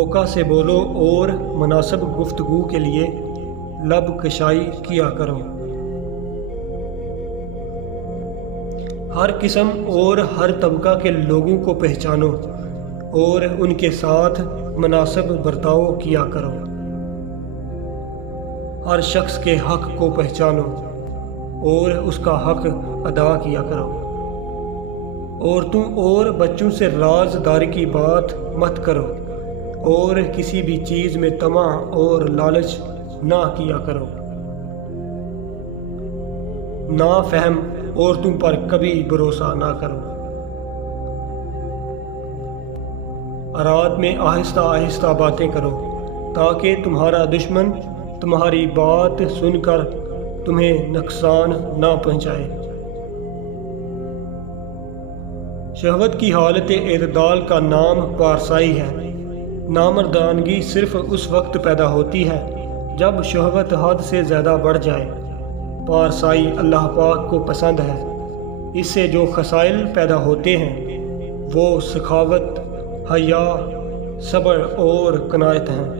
ہوکا سے بولو اور مناسب گفتگو کے لیے لب کشائی کیا کرو۔ ہر قسم اور ہر طبقہ کے لوگوں کو پہچانو اور ان کے ساتھ مناسب برتاؤ کیا کرو۔ ہر شخص کے حق کو پہچانو اور اس کا حق ادا کیا کرو۔ عورتوں اور بچوں سے رازداری کی بات مت کرو اور کسی بھی چیز میں طمع اور لالچ نہ کیا کرو۔ نافہم عورتوں پر کبھی بھروسہ نہ کرو۔ رات میں آہستہ آہستہ باتیں کرو تاکہ تمہارا دشمن تمہاری بات سن کر تمہیں نقصان نہ پہنچائے۔ شہوت کی حالت اعتدال کا نام پارسائی ہے۔ نامردانگی صرف اس وقت پیدا ہوتی ہے جب شہوت حد سے زیادہ بڑھ جائے۔ پارسائی اللہ پاک کو پسند ہے۔ اس سے جو خصائل پیدا ہوتے ہیں وہ سخاوت، حیا، صبر اور قناعت ہیں۔